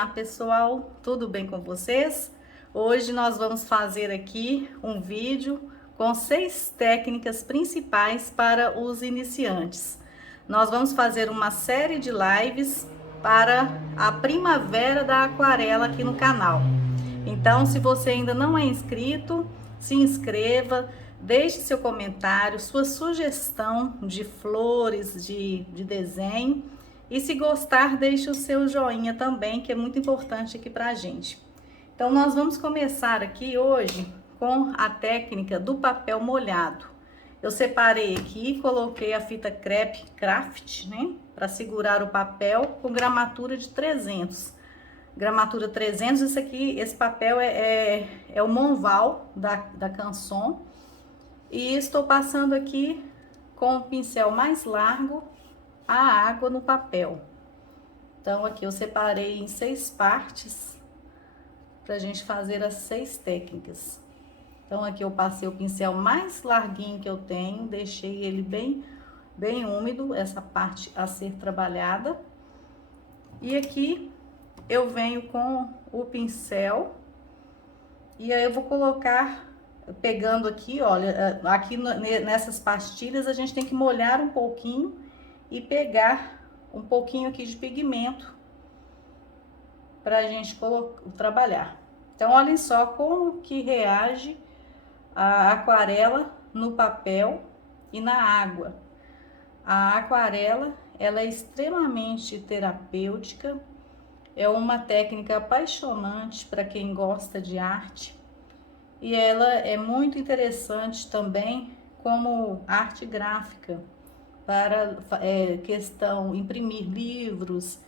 Olá pessoal, tudo bem com vocês? Hoje nós vamos fazer aqui um vídeo com 6 técnicas principais para os iniciantes. Nós vamos fazer uma série de lives para a primavera da aquarela aqui no canal. Então, se você ainda não é inscrito, se inscreva, deixe seu comentário, sua sugestão de flores, de desenho. E se gostar, deixe o seu joinha também, que é muito importante aqui pra gente. Então, nós vamos começar aqui hoje com a técnica do papel molhado. Eu separei aqui, coloquei a fita crepe craft, né, para segurar o papel com gramatura de 300. Gramatura 300, esse papel é o Monval da Canson. E estou passando aqui com o pincel mais largo a água no papel. Então aqui eu separei em 6 partes pra gente fazer as 6 técnicas. Então aqui eu passei o pincel mais larguinho que eu tenho, deixei ele bem úmido, essa parte a ser trabalhada. E aqui eu venho com o pincel e aí eu vou colocar, pegando aqui, olha, aqui nessas pastilhas a gente tem que molhar um pouquinho e pegar um pouquinho aqui de pigmento pra gente trabalhar. Então, olhem só como que reage a aquarela no papel e na água. A aquarela, ela é extremamente terapêutica, é uma técnica apaixonante para quem gosta de arte e ela é muito interessante também como arte gráfica para questão imprimir livros,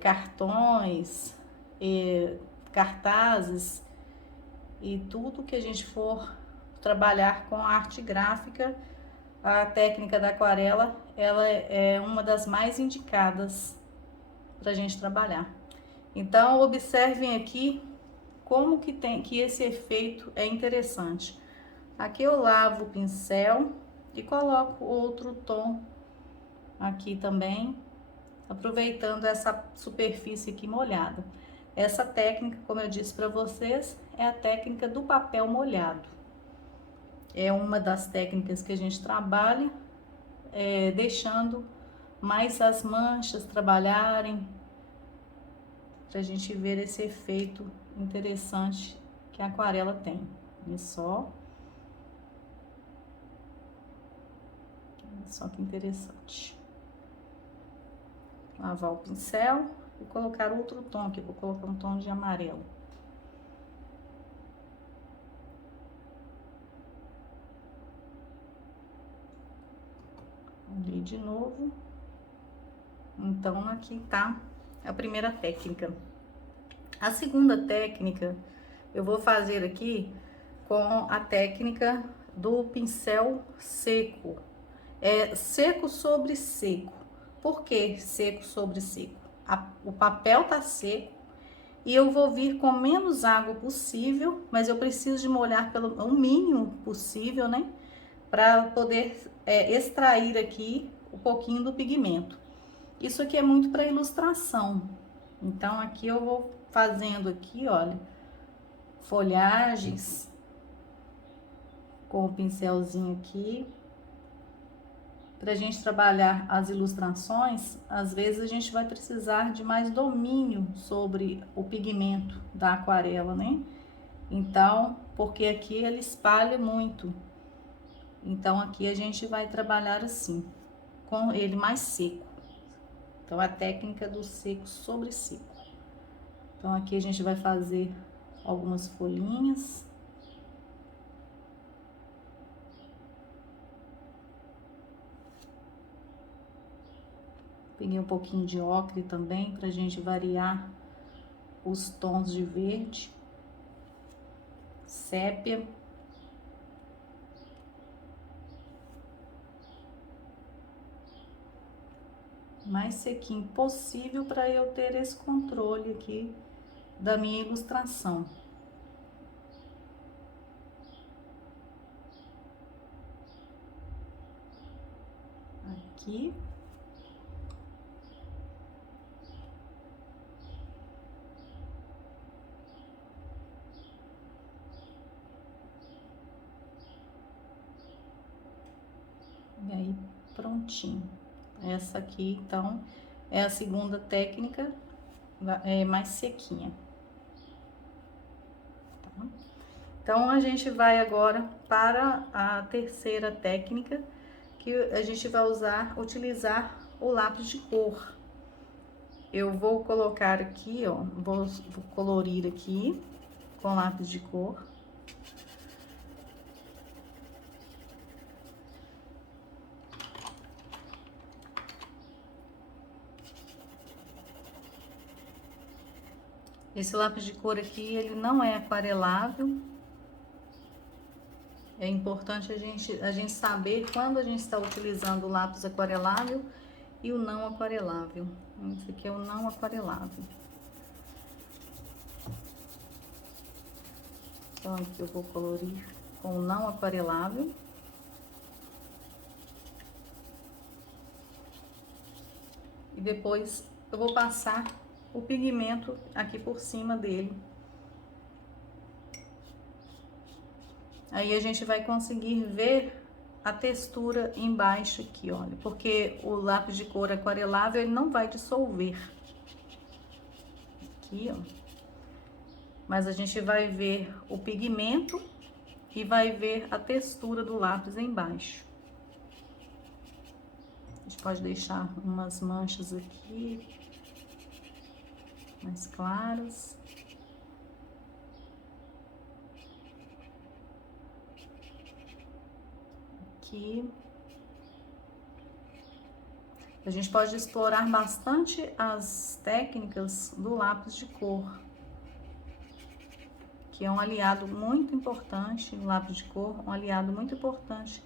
cartões, cartazes e tudo que a gente for trabalhar com arte gráfica. A técnica da aquarela, ela é uma das mais indicadas para a gente trabalhar. Então, observem aqui como que esse efeito é interessante. Aqui eu lavo o pincel e coloco outro tom aqui também, aproveitando essa superfície aqui molhada. Essa técnica, como eu disse para vocês, é a técnica do papel molhado. É uma das técnicas que a gente trabalha, deixando mais as manchas trabalharem, para a gente ver esse efeito interessante que a aquarela tem. Olha só que interessante. Lavar o pincel e colocar outro tom aqui, vou colocar um tom de amarelo. Ali de novo. Então, aqui tá a primeira técnica. A segunda técnica, eu vou fazer aqui com a técnica do pincel seco. É seco sobre seco. Por que seco sobre seco? O papel tá seco e eu vou vir com menos água possível, mas eu preciso de molhar o mínimo possível, né? Para poder extrair aqui um pouquinho do pigmento. Isso aqui é muito para ilustração. Então aqui eu vou fazendo aqui, olha, folhagens com o pincelzinho aqui. Pra gente trabalhar as ilustrações, às vezes a gente vai precisar de mais domínio sobre o pigmento da aquarela, né? Então, porque aqui ele espalha muito. Então, aqui a gente vai trabalhar assim, com ele mais seco. Então, a técnica do seco sobre seco. Então, aqui a gente vai fazer algumas folhinhas. Peguei um pouquinho de ocre também, pra gente variar os tons de verde. Sépia. Mais sequinho possível para eu ter esse controle aqui da minha ilustração. Aqui. prontinho. Essa aqui, então, é a segunda técnica, mais sequinha. Tá? Então, a gente vai agora para a terceira técnica, que a gente vai utilizar o lápis de cor. Eu vou colocar aqui, ó, vou colorir aqui com lápis de cor. Esse lápis de cor aqui, ele não é aquarelável. É importante a gente saber quando a gente está utilizando o lápis aquarelável e o não aquarelável. Esse aqui é o não aquarelável. Então, aqui eu vou colorir com o não aquarelável. E depois eu vou passar o pigmento aqui por cima dele. Aí a gente vai conseguir ver a textura embaixo aqui, olha, porque o lápis de cor aquarelável ele não vai dissolver. Aqui, ó. Mas a gente vai ver o pigmento e vai ver a textura do lápis embaixo. A gente pode deixar umas manchas aqui mais claras. Aqui. A gente pode explorar bastante as técnicas do lápis de cor, que é um aliado muito importante, o lápis de cor, um aliado muito importante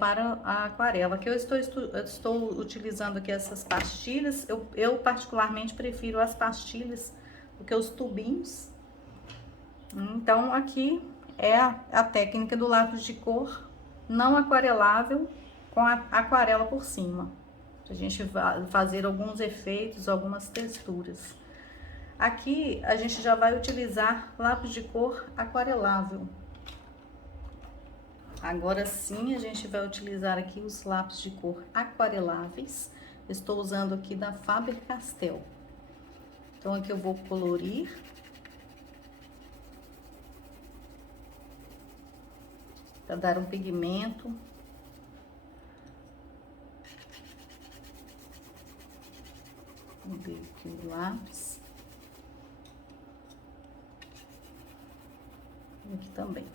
para a aquarela. Que eu estou utilizando aqui essas pastilhas, eu particularmente prefiro as pastilhas do que os tubinhos. Então, aqui é a técnica do lápis de cor não aquarelável com a aquarela por cima, pra gente fazer alguns efeitos, algumas texturas. Aqui a gente já vai utilizar lápis de cor aquarelável. Agora sim a gente vai utilizar aqui os lápis de cor aquareláveis. Estou usando aqui da Faber-Castell. Então aqui eu vou colorir. Para dar um pigmento. Vou ver aqui o lápis. E aqui também.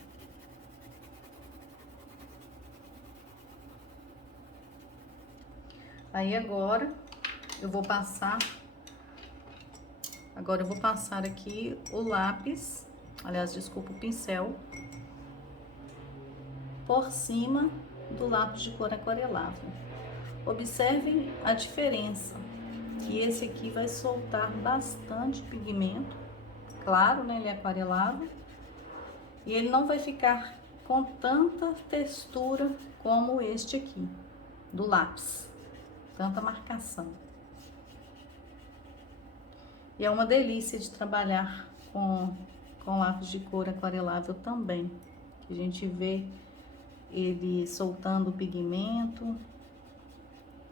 Aí agora eu vou passar. Agora eu vou passar aqui o lápis, aliás, desculpa, o pincel, por cima do lápis de cor aquarelável. Observem a diferença, que esse aqui vai soltar bastante pigmento, claro, né, ele é aquarelável, e ele não vai ficar com tanta textura como este aqui, do lápis, tanta marcação. E é uma delícia de trabalhar com lápis de cor aquarelável também, que a gente vê ele soltando o pigmento,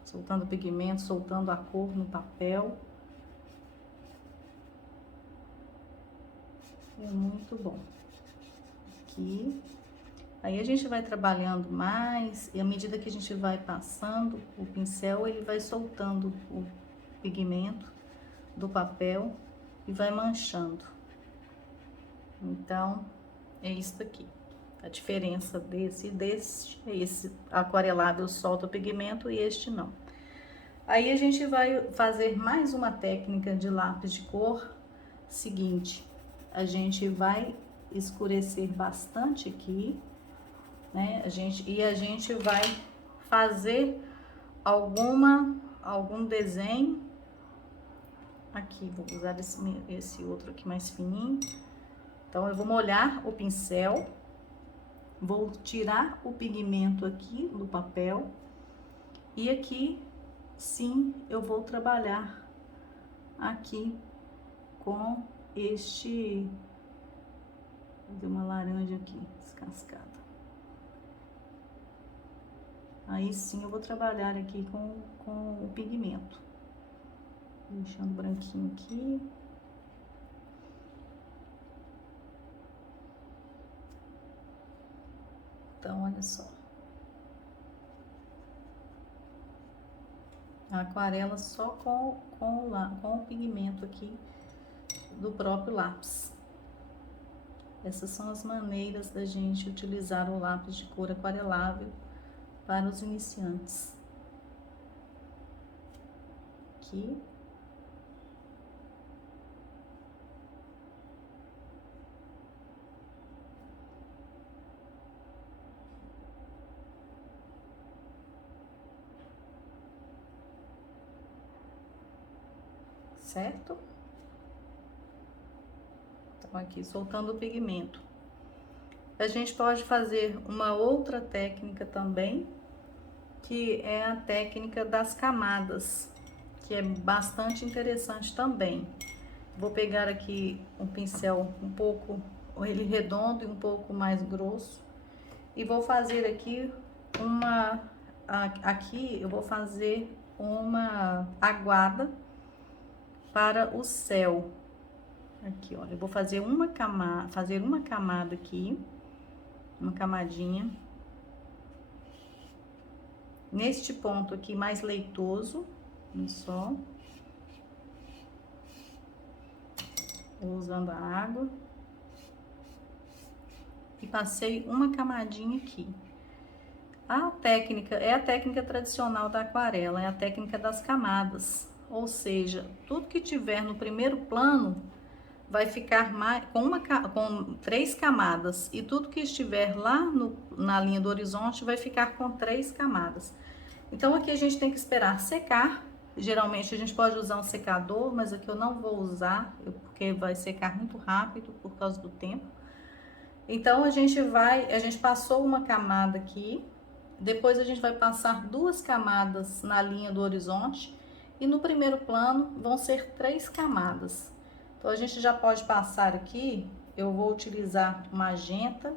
soltando a cor no papel. É muito bom. Aqui. Aí a gente vai trabalhando mais, e à medida que a gente vai passando o pincel, ele vai soltando o pigmento do papel e vai manchando. Então, é isso aqui. A diferença esse aquarelável solta o pigmento e este não. Aí a gente vai fazer mais uma técnica de lápis de cor. Seguinte, a gente vai escurecer bastante aqui, né? A gente vai fazer algum desenho. Aqui, vou usar esse outro aqui mais fininho. Então, eu vou molhar o pincel. Vou tirar o pigmento aqui do papel e aqui sim eu vou trabalhar aqui com este, vou fazer uma laranja aqui descascada. aí sim eu vou trabalhar aqui com o pigmento. Deixando branquinho aqui. Então, olha só. A aquarela só com o pigmento aqui do próprio lápis. Essas são as maneiras da gente utilizar o lápis de cor aquarelável para os iniciantes. Aqui. Certo? Então, aqui, soltando o pigmento. A gente pode fazer uma outra técnica também, que é a técnica das camadas, que é bastante interessante também. Vou pegar aqui um pincel um pouco, ele redondo e um pouco mais grosso, e vou fazer aqui aqui eu vou fazer uma aguada para o céu. Aqui, olha, eu vou fazer uma camada aqui, uma camadinha neste ponto aqui mais leitoso, olha só. Eu usando a água e passei uma camadinha aqui. A técnica é a técnica tradicional da aquarela, é a técnica das camadas, ou seja, tudo que tiver no primeiro plano vai ficar com 3 camadas, e tudo que estiver lá na linha do horizonte vai ficar com 3 camadas. Então aqui a gente tem que esperar secar. Geralmente a gente pode usar um secador, mas aqui eu não vou usar, porque vai secar muito rápido por causa do tempo. Então a gente passou uma camada aqui, depois a gente vai passar 2 camadas na linha do horizonte, e no primeiro plano vão ser 3 camadas. Então a gente já pode passar aqui, eu vou utilizar magenta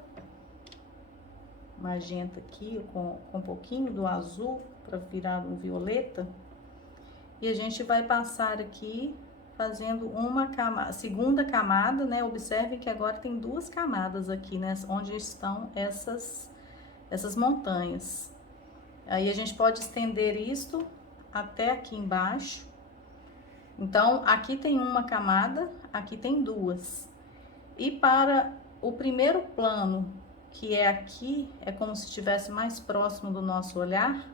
aqui com um pouquinho do azul para virar um violeta, e a gente vai passar aqui fazendo uma segunda camada, né? Observem que agora tem 2 camadas aqui, né? Onde estão essas montanhas. Aí a gente pode estender isto até aqui embaixo. Então, aqui tem uma camada, aqui tem 2. E para o primeiro plano, que é aqui, é como se estivesse mais próximo do nosso olhar,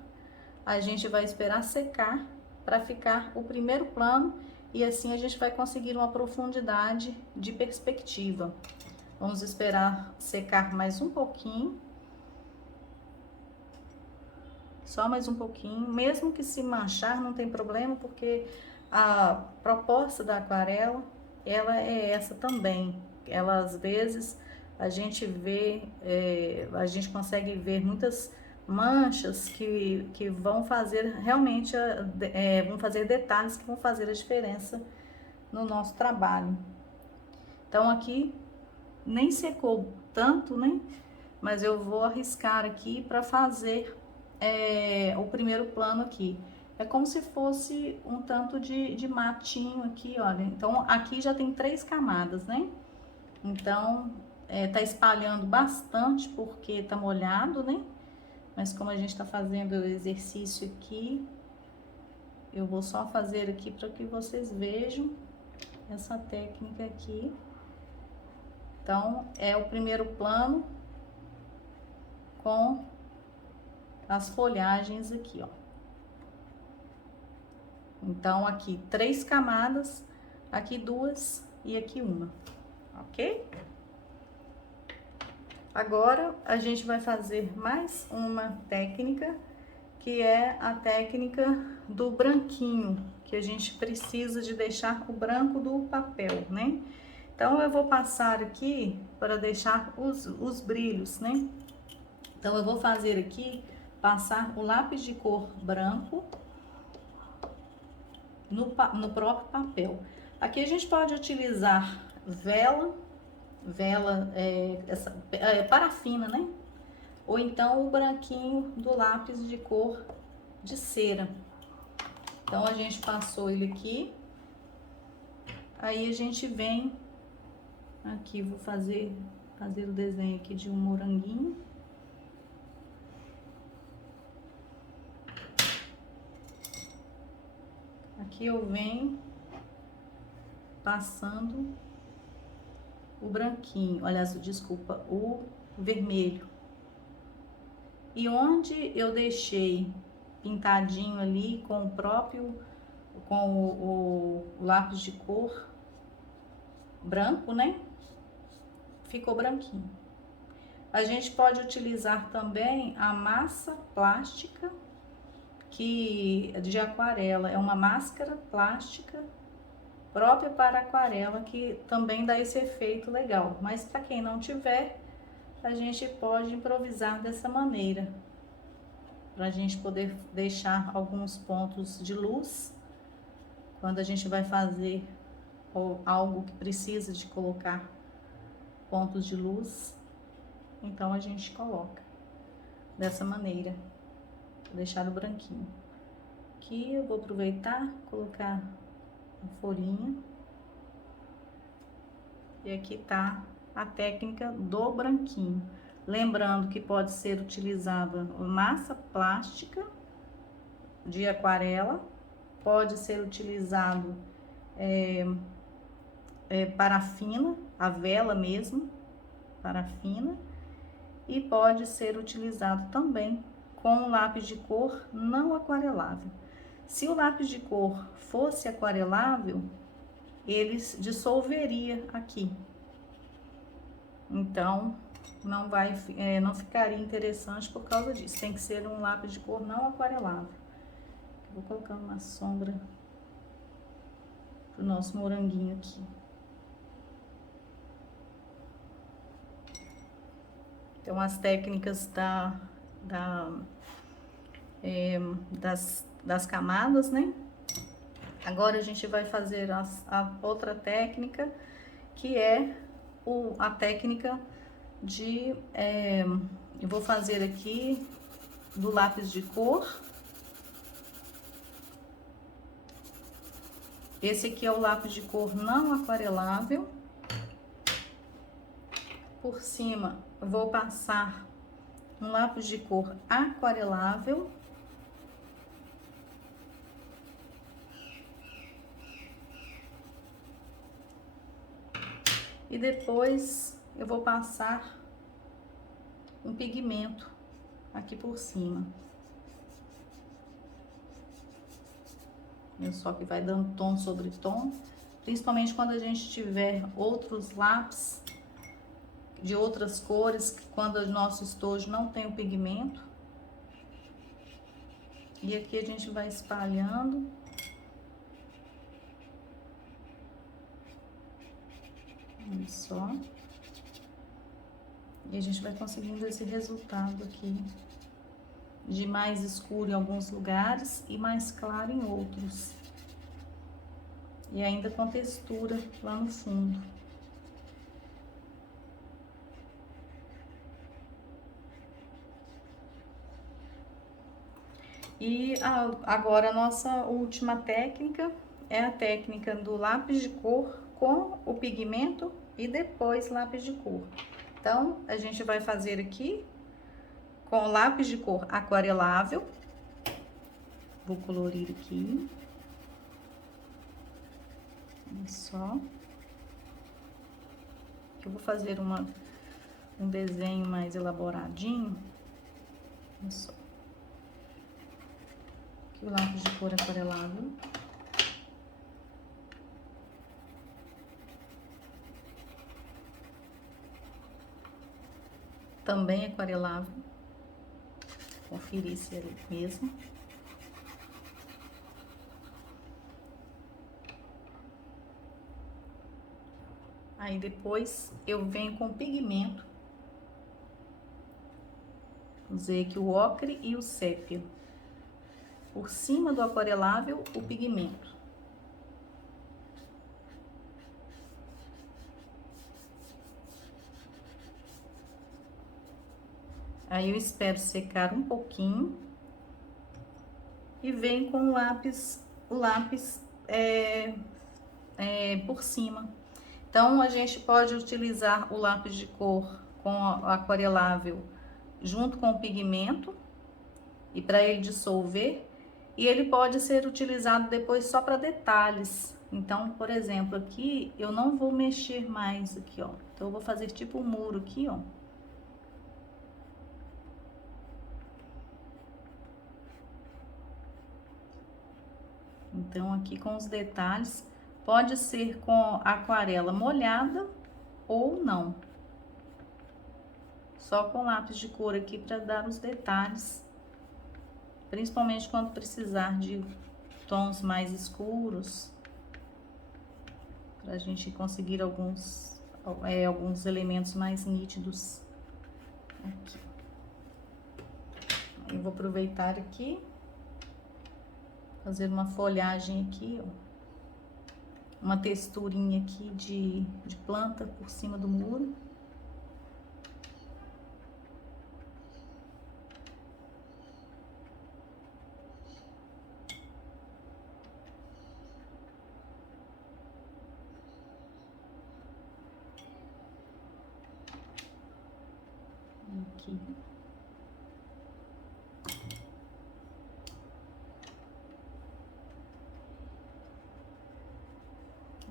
a gente vai esperar secar para ficar o primeiro plano, e assim a gente vai conseguir uma profundidade de perspectiva. Vamos esperar secar mais um pouquinho. Só mais um pouquinho, mesmo que se manchar não tem problema, porque a proposta da aquarela, ela é essa também. Ela, às vezes, a gente consegue ver muitas manchas que vão fazer realmente, vão fazer detalhes que vão fazer a diferença no nosso trabalho. Então, aqui nem secou tanto, né? Mas eu vou arriscar aqui para fazer o primeiro plano aqui. É como se fosse um tanto de matinho aqui, olha. Então, aqui já tem 3 camadas, né? Então, tá espalhando bastante porque tá molhado, né? Mas como a gente tá fazendo o exercício aqui, eu vou só fazer aqui para que vocês vejam essa técnica aqui. Então, é o primeiro plano com as folhagens aqui, ó. Então, aqui 3 camadas, aqui 2 e aqui 1, ok? Agora, a gente vai fazer mais uma técnica, que é a técnica do branquinho, que a gente precisa de deixar o branco do papel, né? Então, eu vou passar aqui para deixar os brilhos, né? Então, eu vou fazer aqui, passar o lápis de cor branco no próprio papel. Aqui a gente pode utilizar parafina, né? ou então o branquinho do lápis de cor de cera. Então a gente passou ele aqui, aí a gente vem aqui, vou fazer o desenho aqui de um moranguinho. Aqui eu venho passando o branquinho, aliás, desculpa, o vermelho. E onde eu deixei pintadinho ali com o próprio, com o lápis de cor branco, né? Ficou branquinho. A gente pode utilizar também a massa plástica de aquarela, é uma máscara plástica própria para aquarela que também dá esse efeito legal. Mas para quem não tiver, a gente pode improvisar dessa maneira, para a gente poder deixar alguns pontos de luz quando a gente vai fazer algo que precisa de colocar pontos de luz. Então a gente coloca dessa maneira, vou deixar o branquinho. Aqui eu vou aproveitar, colocar a folhinha. E aqui tá a técnica do branquinho. Lembrando que pode ser utilizada massa plástica de aquarela, pode ser utilizado parafina, a vela mesmo, parafina, e pode ser utilizado também com lápis de cor não aquarelável. Se o lápis de cor fosse aquarelável, ele dissolveria aqui. Então, não ficaria interessante por causa disso. Tem que ser um lápis de cor não aquarelável. Vou colocando uma sombra pro nosso moranguinho aqui. Então, as técnicas das camadas, né? Agora a gente vai fazer a outra técnica, que é a técnica de... eu vou fazer aqui do lápis de cor. Esse aqui é o lápis de cor não aquarelável. Por cima, eu vou passar um lápis de cor aquarelável. E depois eu vou passar um pigmento aqui por cima. Olha só que vai dando tom sobre tom, principalmente quando a gente tiver outros lápis de outras cores, quando o nosso estojo não tem o pigmento. E aqui a gente vai espalhando. Olha só. E a gente vai conseguindo esse resultado aqui, de mais escuro em alguns lugares e mais claro em outros. E ainda com textura lá no fundo. E agora a nossa última técnica é a técnica do lápis de cor com o pigmento e depois lápis de cor. Então, a gente vai fazer aqui com lápis de cor aquarelável. Vou colorir aqui. Olha só. Eu vou fazer um desenho mais elaboradinho. Olha só. Aqui o lápis de cor aquarelável. Também aquarelável. Conferir se é mesmo. Aí depois eu venho com pigmento. Usei aqui o ocre e o sépia. Por cima do aquarelável, o pigmento. Aí eu espero secar um pouquinho e venho com o lápis por cima. Então a gente pode utilizar o lápis de cor com aquarelável junto com o pigmento e para ele dissolver, e ele pode ser utilizado depois só para detalhes. Então, por exemplo, aqui eu não vou mexer mais aqui, ó. Então eu vou fazer tipo um muro aqui, ó. Então aqui com os detalhes, pode ser com aquarela molhada ou não. Só com lápis de cor aqui para dar os detalhes, principalmente quando precisar de tons mais escuros, para a gente conseguir alguns elementos mais nítidos aqui. Eu vou aproveitar aqui, fazer uma folhagem aqui, ó, uma texturinha aqui de planta por cima do muro. Aqui.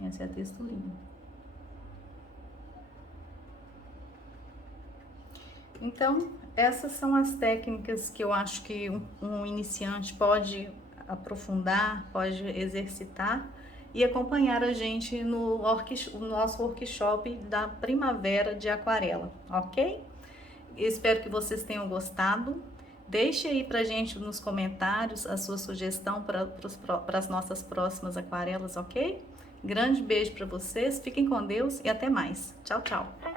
Essa é a texturinha. Então, essas são as técnicas que eu acho que um iniciante pode aprofundar, pode exercitar e acompanhar a gente no nosso workshop da Primavera de Aquarela, ok? Espero que vocês tenham gostado. Deixe aí pra gente nos comentários a sua sugestão para as nossas próximas aquarelas, ok? Grande beijo para vocês, fiquem com Deus e até mais. Tchau, tchau!